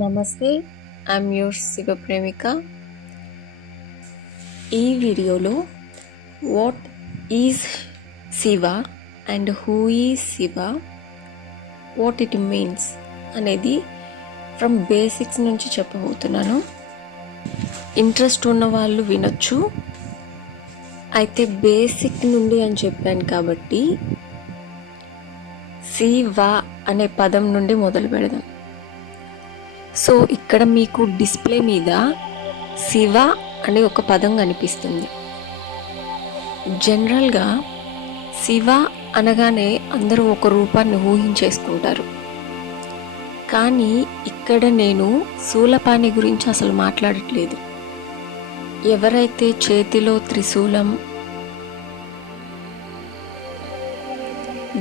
నమస్తే, I'm your Shiva ప్రేమిక. ఈ వీడియోలో what is Shiva and who is Shiva, what it means అనేది ఫ్రమ్ బేసిక్స్ నుంచి చెప్పబోతున్నాను. ఇంట్రెస్ట్ ఉన్న వాళ్ళు వినొచ్చు. అయితే బేసిక్ నుండి అని చెప్పాను కాబట్టి శివ అనే పదం నుండి మొదలు పెడదాం. సో ఇక్కడ మీకు డిస్ప్లే మీద శివ అనే ఒక పదం కనిపిస్తుంది. జనరల్గా శివ అనగానే అందరూ ఒక రూపాన్ని ఊహించేసుకుంటారు. కానీ ఇక్కడ నేను శూలపాణి గురించి అసలు మాట్లాడట్లేదు. ఎవరైతే చేతిలో త్రిశూలం,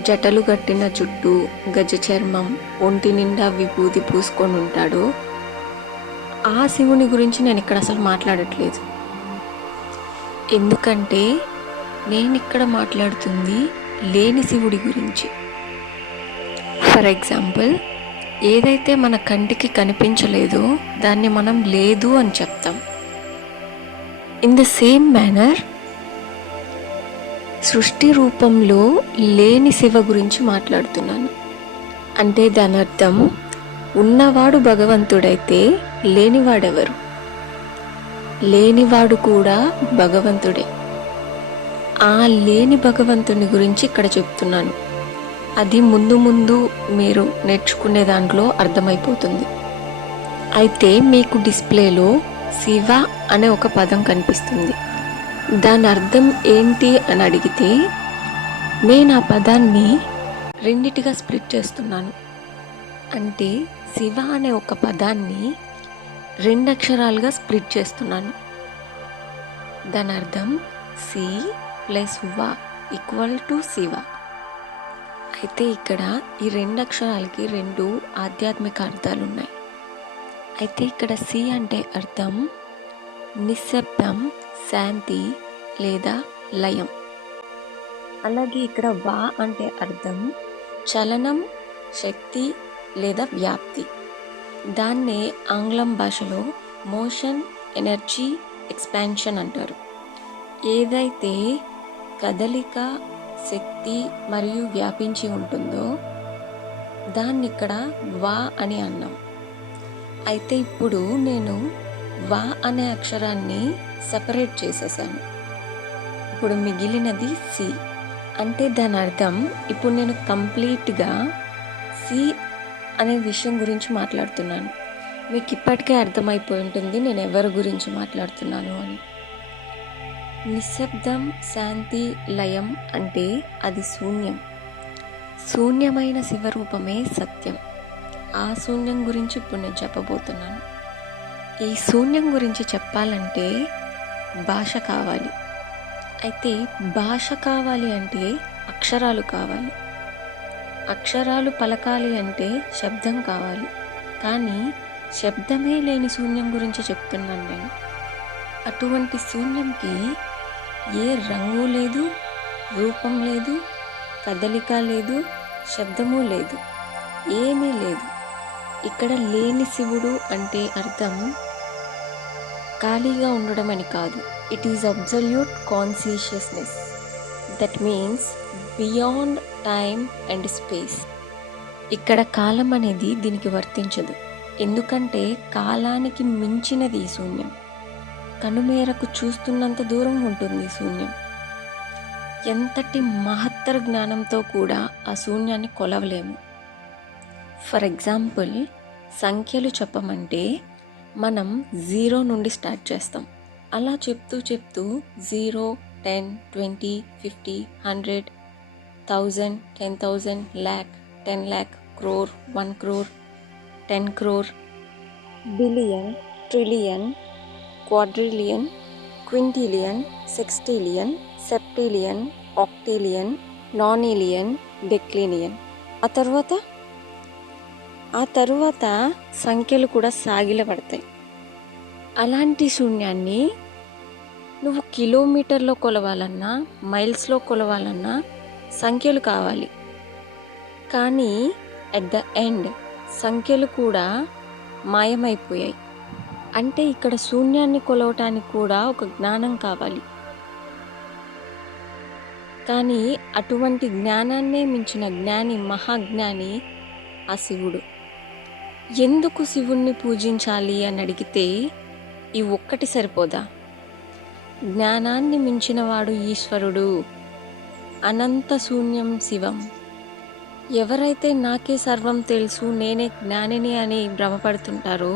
జటలు కట్టిన జుట్టు, గజ చర్మం, ఒంటి నిండా విభూతి పూసుకొని ఉంటాడో ఆ శివుని గురించి నేను ఇక్కడ అసలు మాట్లాడట్లేదు. ఎందుకంటే నేను ఇక్కడ మాట్లాడుతుంది లేని శివుడి గురించి. ఫర్ ఎగ్జాంపుల్, ఏదైతే మన కంటికి కనిపించలేదో దాన్ని మనం లేదు అని చెప్తాం. ఇన్ ద సేమ్ మేనర్ సృష్టి రూపంలో లేని శివ గురించి మాట్లాడుతున్నాను. అంటే దాని అర్థం ఉన్నవాడు భగవంతుడైతే లేనివాడెవరు? లేనివాడు కూడా భగవంతుడే. ఆ లేని భగవంతుని గురించి ఇక్కడ చెప్తున్నాను. అది ముందు ముందు మీరు నేర్చుకునే దాంట్లో అర్థమైపోతుంది. అయితే మీకు డిస్ప్లేలో శివ అనే ఒక పదం కనిపిస్తుంది. దాని అర్థం ఏంటి అని అడిగితే నేను ఆ పదాన్ని రెండిటిగా స్ప్లిట్ చేస్తున్నాను. అంటే శివ అనే ఒక పదాన్ని 2 అక్షరాలుగా స్ప్లిట్ చేస్తున్నాను. దాని అర్థం సి ప్లస్ వ ఈక్వల్ టు శివ. అయితే ఇక్కడ ఈ 2 అక్షరాలకి 2 ఆధ్యాత్మిక అర్థాలు ఉన్నాయి. అయితే ఇక్కడ సి అంటే అర్థం నిశ్శబ్దం, శాంతి లేదా లయం. అలాగే ఇక్కడ వా అంటే అర్థం చలనం, శక్తి లేదా వ్యాప్తి. దాన్నే ఆంగ్లం భాషలో మోషన్, ఎనర్జీ, ఎక్స్పాన్షన్ అంటారు. ఏదైతే కదలిక, శక్తి మరియు వ్యాపించి ఉంటుందో దాన్ని ఇక్కడ వా అని అన్నాం. అయితే ఇప్పుడు నేను వా అనే అక్షరాన్ని సెపరేట్ చేసేసాను. ఇప్పుడు మిగిలినది సి. అంటే దాని అర్థం ఇప్పుడు నేను కంప్లీట్గా సి అనే విషయం గురించి మాట్లాడుతున్నాను. మీకు ఇప్పటికే అర్థమైపోయి ఉంటుంది నేను ఎవరి గురించి మాట్లాడుతున్నాను అని. నిశ్శబ్దం, శాంతి, లయం అంటే అది శూన్యం. శూన్యమైన శివరూపమే సత్యం. ఆ శూన్యం గురించి ఇప్పుడు నేను చెప్పబోతున్నాను. ఈ శూన్యం గురించి చెప్పాలంటే భాష కావాలి. అయితే భాష కావాలి అంటే అక్షరాలు కావాలి. అక్షరాలు పలకాలి అంటే శబ్దం కావాలి. కానీ శబ్దమే లేని శూన్యం గురించి చెప్తున్నాను నేను. అటువంటి శూన్యంకి ఏ రంగు లేదు, రూపం లేదు, కదలిక లేదు, శబ్దము లేదు, ఏమీ లేదు. ఇక్కడ లేని శివుడు అంటే అర్థం ఖాళీగా ఉండడం అని కాదు. It is absolute consciousness. That means beyond time and space. ఇక్కడ కాలం అనేది దీనికి వర్తించదు. ఎందుకంటే కాలానికి మించినది ఈ శూన్యం. కనుమేరకు చూస్తున్నంత దూరం ఉంటుంది ఈ శూన్యం. ఎంతటి మహత్తర జ్ఞానంతో కూడా ఆ శూన్యాన్ని కొలవలేము. ఫర్ ఎగ్జాంపుల్, సంఖ్యలు చెప్పమంటే మనం 0 నుండి స్టార్ట్ చేస్తాం. అలా చెప్తూ 0, 10, 20, 50, 100, 1000, 10,000, lakh, 10 lakh, crore, 1 crore, 10 crore, billion, trillion, quadrillion, quintillion, sextillion, septillion, octillion, nonillion, decillion. ఆ తర్వాత సంఖ్యలు కూడా సాగిలపడతాయి. అలాంటి శూన్యాన్ని నువ్వు కిలోమీటర్లో కొలవాలన్నా, మైల్స్లో కొలవాలన్నా సంఖ్యలు కావాలి. కానీ ఎట్ ద ఎండ్ సంఖ్యలు కూడా మాయమైపోయాయి. అంటే ఇక్కడ శూన్యాన్ని కొలవటానికి కూడా ఒక జ్ఞానం కావాలి. కానీ అటువంటి జ్ఞానాన్నే మించిన జ్ఞాని, మహాజ్ఞాని ఆ శివుడు. ఎందుకు శివుణ్ణి పూజించాలి అని అడిగితే ఈ ఒక్కటి సరిపోదా? జ్ఞానాన్ని మించినవాడు ఈశ్వరుడు, అనంత శూన్యం శివం. ఎవరైతే నాకే సర్వం తెలుసు, నేనే జ్ఞానిని అని భ్రమపడుతుంటారో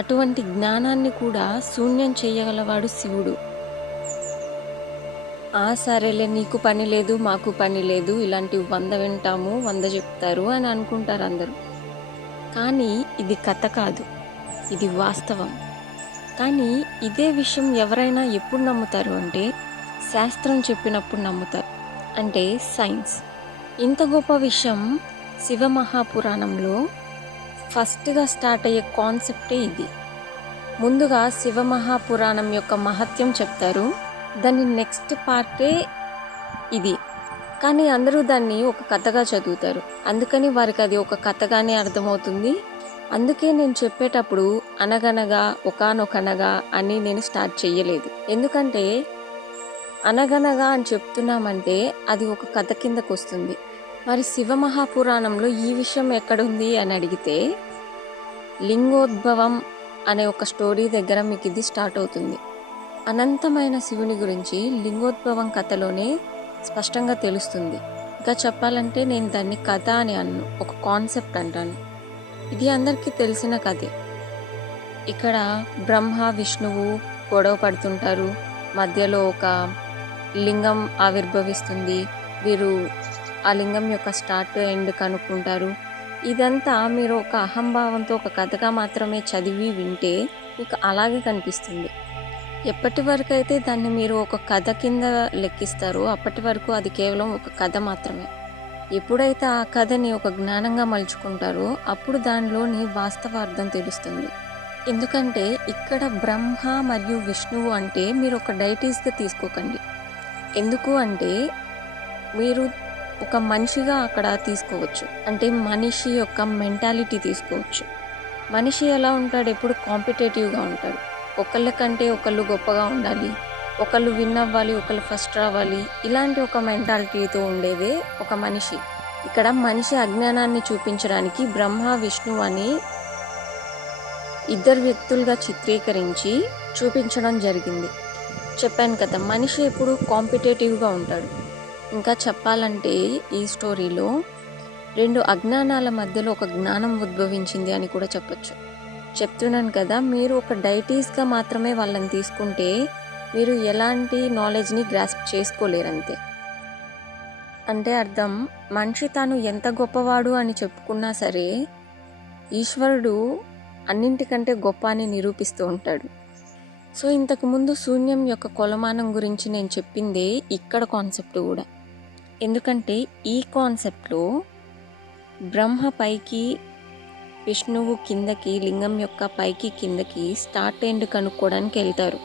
అటువంటి జ్ఞానాన్ని కూడా శూన్యం చేయగలవాడు శివుడు. సరేలే, నీకు పని లేదు, మాకు పని లేదు, ఇలాంటివి 100 వింటాము, 100 చెప్తారు అని అనుకుంటారు అందరూ. కానీ ఇది కథ కాదు, ఇది వాస్తవం. కానీ ఇదే విషయం ఎవరైనా ఎప్పుడు నమ్ముతారు అంటే శాస్త్రం చెప్పినప్పుడు నమ్ముతారు, అంటే సైన్స్. ఇంత గొప్ప విషయం శివమహాపురాణంలో ఫస్ట్గా స్టార్ట్ అయ్యే కాన్సెప్టే ఇది. ముందుగా శివమహాపురాణం యొక్క మహత్యం చెప్తారు, దాని నెక్స్ట్ పార్టే ఇది. కానీ అందరూ దాన్ని ఒక కథగా చదువుతారు, అందుకని వారికి అది ఒక కథగానే అర్థమవుతుంది. అందుకే నేను చెప్పేటప్పుడు అనగనగా ఒకానొకనగా అని నేను స్టార్ట్ చేయలేదు. ఎందుకంటే అనగనగా అని చెప్తున్నామంటే అది ఒక కథ కిందకు వస్తుంది. మరి శివమహాపురాణంలో ఈ విషయం ఎక్కడుంది అని అడిగితే లింగోద్భవం అనే ఒక స్టోరీ దగ్గర మీకు ఇది స్టార్ట్ అవుతుంది. అనంతమైన శివుని గురించి లింగోద్భవం కథలోనే స్పష్టంగా తెలుస్తుంది. ఇంకా చెప్పాలంటే నేను దాన్ని కథ అని అన్ను, ఒక కాన్సెప్ట్ అంటాను. ఇది అందరికీ తెలిసిన కథే. ఇక్కడ బ్రహ్మ విష్ణువు గొడవ పడుతుంటారు, మధ్యలో ఒక లింగం ఆవిర్భవిస్తుంది, వీరు ఆ లింగం యొక్క స్టార్ట్ ఎండ్ కనుక్కుంటారు. ఇదంతా మీరు ఒక అహంభావంతో ఒక కథగా మాత్రమే చదివి వింటే మీకు అలాగే కనిపిస్తుంది. ఎప్పటి వరకు అయితే దాన్ని మీరు ఒక కథ కింద లెక్కిస్తారో అప్పటి వరకు అది కేవలం ఒక కథ మాత్రమే. ఎప్పుడైతే ఆ కథని ఒక జ్ఞానంగా మలుచుకుంటారో అప్పుడు దానిలోని వాస్తవార్థం తెలుస్తుంది. ఎందుకంటే ఇక్కడ బ్రహ్మ మరియు విష్ణువు అంటే మీరు ఒక డైటీస్గా తీసుకోకండి. ఎందుకు అంటే మీరు ఒక మనిషిగా అక్కడ తీసుకోవచ్చు, అంటే మనిషి యొక్క మెంటాలిటీ తీసుకోవచ్చు. మనిషి ఎలా ఉంటాడు, ఎప్పుడు కాంపిటేటివ్గా ఉంటాడు, ఒకళ్ళకంటే ఒకళ్ళు గొప్పగా ఉండాలి, ఒకళ్ళు విన్ అవ్వాలి, ఒకళ్ళు ఫస్ట్ రావాలి, ఇలాంటి ఒక మెంటాలిటీతో ఉండేదే ఒక మనిషి. ఇక్కడ మనిషి అజ్ఞానాన్ని చూపించడానికి బ్రహ్మ విష్ణువు అని 2 వ్యక్తులుగా చిత్రీకరించి చూపించడం జరిగింది. చెప్పాను కదా, మనిషి ఎప్పుడు కాంపిటేటివ్గా ఉంటాడు. ఇంకా చెప్పాలంటే ఈ స్టోరీలో 2 అజ్ఞానాల మధ్యలో ఒక జ్ఞానం ఉద్భవించింది అని కూడా చెప్పచ్చు. చెప్తున్నాను కదా, మీరు ఒక డైటీస్గా మాత్రమే వాళ్ళని తీసుకుంటే మీరు ఎలాంటి నాలెడ్జ్ని గ్రాస్ప్ చేసుకోలేరంతే. అంటే అర్థం, మనిషి తాను ఎంత గొప్పవాడు అని చెప్పుకున్నా సరే ఈశ్వరుడు అన్నింటికంటే గొప్ప అని నిరూపిస్తూ ఉంటాడు. సో ఇంతకుముందు శూన్యం యొక్క కొలమానం గురించి నేను చెప్పిందే ఇక్కడ కాన్సెప్ట్ కూడా. ఎందుకంటే ఈ కాన్సెప్ట్లో బ్రహ్మ పైకి, విష్ణువు కిందకి, లింగం యొక్క పైకి కిందకి స్టార్ట్ ఎండ్ కనుక్కోవడానికి వెళ్తారు.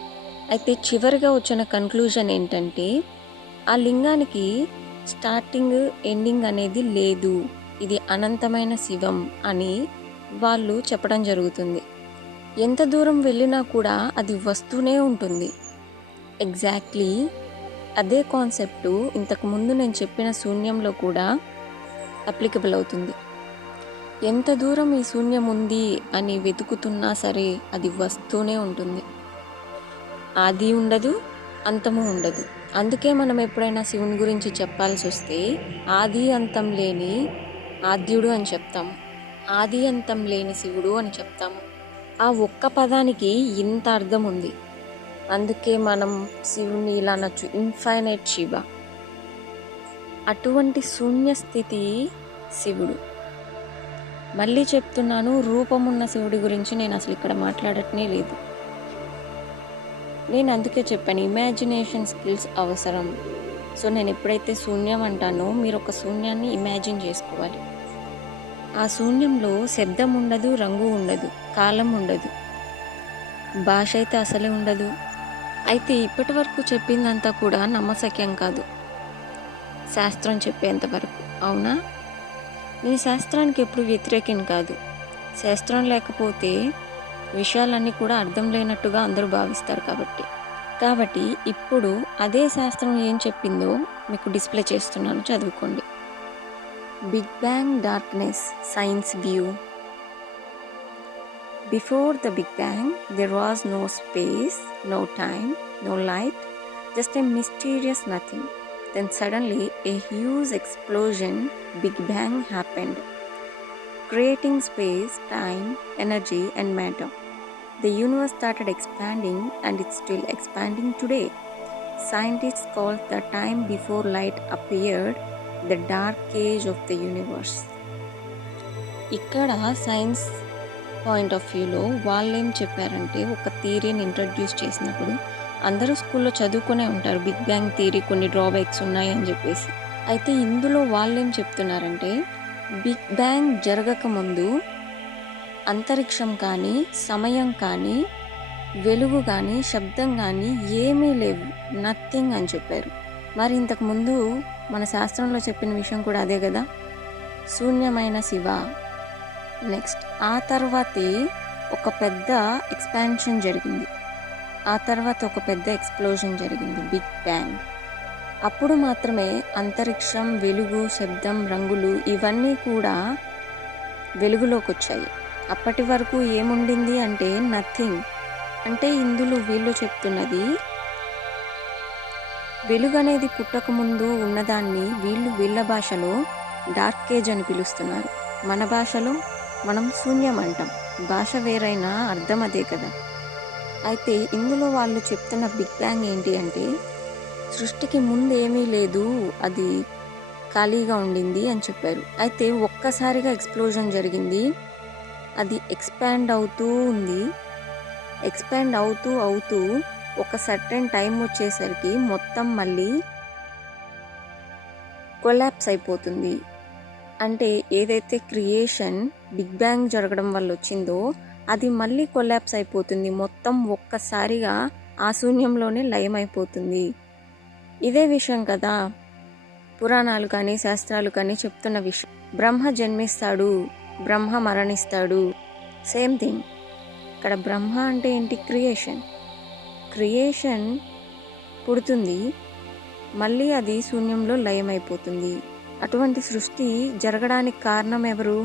అయితే చివరిగా వచ్చిన కన్క్లూజన్ ఏంటంటే ఆ లింగానికి స్టార్టింగ్ ఎండింగ్ అనేది లేదు, ఇది అనంతమైన శివం అని వాళ్ళు చెప్పడం జరుగుతుంది. ఎంత దూరం వెళ్ళినా కూడా అది వస్తూనే ఉంటుంది. ఎగ్జాక్ట్లీ అదే కాన్సెప్టు ఇంతకుముందు నేను చెప్పిన శూన్యంలో కూడా అప్లికబుల్ అవుతుంది. ఎంత దూరం ఈ శూన్యం ఉంది అని వెతుకుతున్నా సరే అది వస్తూనే ఉంటుంది. ఆది ఉండదు, అంతము ఉండదు. అందుకే మనం ఎప్పుడైనా శివుని గురించి చెప్పాల్సి వస్తే ఆది అంతం లేని ఆద్యుడు అని చెప్తాము, ఆది అంతం లేని శివుడు అని చెప్తాము. ఆ ఒక్క పదానికి ఇంత అర్థం ఉంది. అందుకే మనం శివుని ఇలా అనొచ్చు, ఇన్ఫైనైట్ శివ. అటువంటి శూన్య స్థితి శివుడు. మళ్ళీ చెప్తున్నాను, రూపమున్న శివుడి గురించి నేను అసలు ఇక్కడ మాట్లాడటమే లేదు. నేను అందుకే చెప్పాను, ఇమాజినేషన్ స్కిల్స్ అవసరం. సో నేను ఎప్పుడైతే శూన్యం అంటానో మీరు ఒక శూన్యాన్ని ఇమాజిన్ చేసుకోవాలి. ఆ శూన్యంలో శబ్దం ఉండదు, రంగు ఉండదు, కాలం ఉండదు, భాష అయితే అసలే ఉండదు. అయితే ఇప్పటి వరకు చెప్పిందంతా కూడా నమ్మశక్యం కాదు శాస్త్రం చెప్పేంత వరకు, అవునా? నేను శాస్త్రానికి ఎప్పుడు వ్యతిరేకం కాదు. శాస్త్రం లేకపోతే విషయాలన్నీ కూడా అర్థం లేనట్టుగా అందరూ భావిస్తారు కాబట్టి ఇప్పుడు అదే శాస్త్రం ఏం చెప్పిందో మీకు డిస్ప్లే చేస్తున్నాను, చదువుకోండి. Big bang darkness science view. Before the Big Bang, there was no space, no time, no light, just a mysterious nothing. Then suddenly a huge explosion, Big Bang, happened, creating space, time, energy and matter. The universe started expanding and it's still expanding today. Scientists call the time before light appeared the dark age of the universe. ఇక్కడ science point of వ్యూలో వాళ్ళు ఏం చెప్పారంటే, ఒక థియరీని introduce చేసినప్పుడు అందరూ స్కూల్లో చదువుకునే ఉంటారు, బిగ్ బ్యాంగ్ థియరీ కొన్ని డ్రాబ్యాక్స్ ఉన్నాయి అని చెప్పేసి. అయితే ఇందులో వాళ్ళు ఏం చెప్తున్నారంటే, బిగ్ బ్యాంగ్ జరగకముందు అంతరిక్షం కానీ, సమయం కానీ, వెలుగు కానీ, శబ్దం కానీ ఏమీ లేవు, నథింగ్ అని చెప్పారు. మరి ఇంతకుముందు మన శాస్త్రంలో చెప్పిన విషయం కూడా అదే కదా, శూన్యమైన శివ. నెక్స్ట్ ఆ తర్వాతే ఒక పెద్ద ఎక్స్పాన్షన్ జరిగింది, ఆ తర్వాత ఒక పెద్ద ఎక్స్ప్లోజన్ జరిగింది, బిగ్ బ్యాంగ్. అప్పుడు మాత్రమే అంతరిక్షం, వెలుగు, శబ్దం, రంగులు ఇవన్నీ కూడా వెలుగులోకి వచ్చాయి. అప్పటి వరకు ఏముండింది అంటే నథింగ్. అంటే ఇందులో వీళ్ళు చెప్తున్నది, వెలుగు అనేది పుట్టకముందు ఉన్నదాన్ని వీళ్ళ భాషలో డార్క్ ఏజ్ అని పిలుస్తున్నారు, మన భాషలో మనం శూన్యం అంటాం. భాష వేరైనా అర్థం అదే కదా. అయితే ఇందులో వాళ్ళు చెప్తున్న బిగ్ బ్యాంగ్ ఏంటి అంటే, సృష్టికి ముందు ఏమీ లేదు, అది ఖాళీగా ఉండింది అని చెప్పారు. అయితే ఒక్కసారిగా ఎక్స్ప్లోజన్ జరిగింది, అది ఎక్స్పాండ్ అవుతూ ఉంది. ఎక్స్పాండ్ అవుతూ ఒక సర్టెన్ టైం వచ్చేసరికి మొత్తం మళ్ళీ కొలాప్స్ అయిపోతుంది. అంటే ఏదైతే క్రియేషన్ బిగ్ బ్యాంగ్ జరగడం వల్ల వచ్చిందో అది మళ్ళీ కొలాప్స్ అయిపోతుంది, మొత్తం ఒక్కసారిగా ఆ శూన్యంలోనే లయమైపోతుంది. ఇదే విషయం కదా పురాణాలు కానీ శాస్త్రాలు కానీ చెప్తున్న విషయం. బ్రహ్మ జన్మిస్తాడు, బ్రహ్మ మరణిస్తాడు, సేమ్ థింగ్. ఇక్కడ బ్రహ్మ అంటే ఏంటి, క్రియేషన్ పుడుతుంది, మళ్ళీ అది శూన్యంలో లయమైపోతుంది. అటువంటి సృష్టి జరగడానికి కారణం ఎవరు,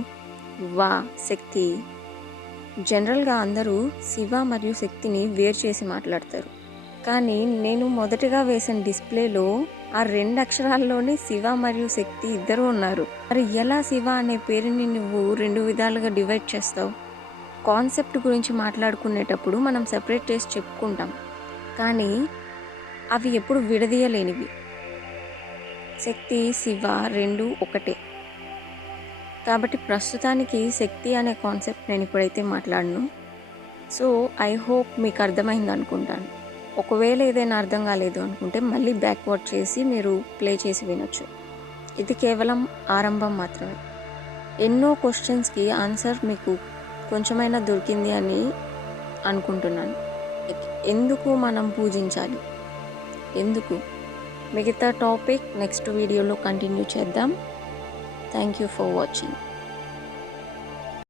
శక్తి. జనరల్గా అందరూ శివ మరియు శక్తిని వేరు చేసి మాట్లాడతారు, కానీ నేను మొదటగా వేసిన డిస్ప్లేలో ఆ 2 అక్షరాల్లోనే శివ మరియు శక్తి ఇద్దరు ఉన్నారు. మరి ఎలా శివ అనే పేరుని నువ్వు 2 విధాలుగా డివైడ్ చేస్తావు? కాన్సెప్ట్ గురించి మాట్లాడుకునేటప్పుడు మనం సెపరేట్ చేసి చెప్పుకుంటాం, కానీ అవి ఎప్పుడు విడదీయలేనివి. శక్తి, శివ 2 ఒకటే. కాబట్టి ప్రస్తుతానికి శక్తి అనే కాన్సెప్ట్ నేను ఇప్పుడైతే మాట్లాడను. సో ఐ హోప్ మీకు అర్థమైంది అనుకుంటాను. ఒకవేళ ఏదైనా అర్థం కాలేదు అనుకుంటే మళ్ళీ బ్యాక్వర్డ్ చేసి మీరు ప్లే చేసి వినొచ్చు. ఇది కేవలం ఆరంభం మాత్రమే. ఎన్నో క్వశ్చన్స్కి ఆన్సర్ మీకు కొంచెమైనా దొరికింది అని అనుకుంటున్నాను. ఎందుకు మనం పూజించాలి, ఎందుకు, మిగతా టాపిక్ నెక్స్ట్ వీడియోలో కంటిన్యూ చేద్దాం. Thank you for watching.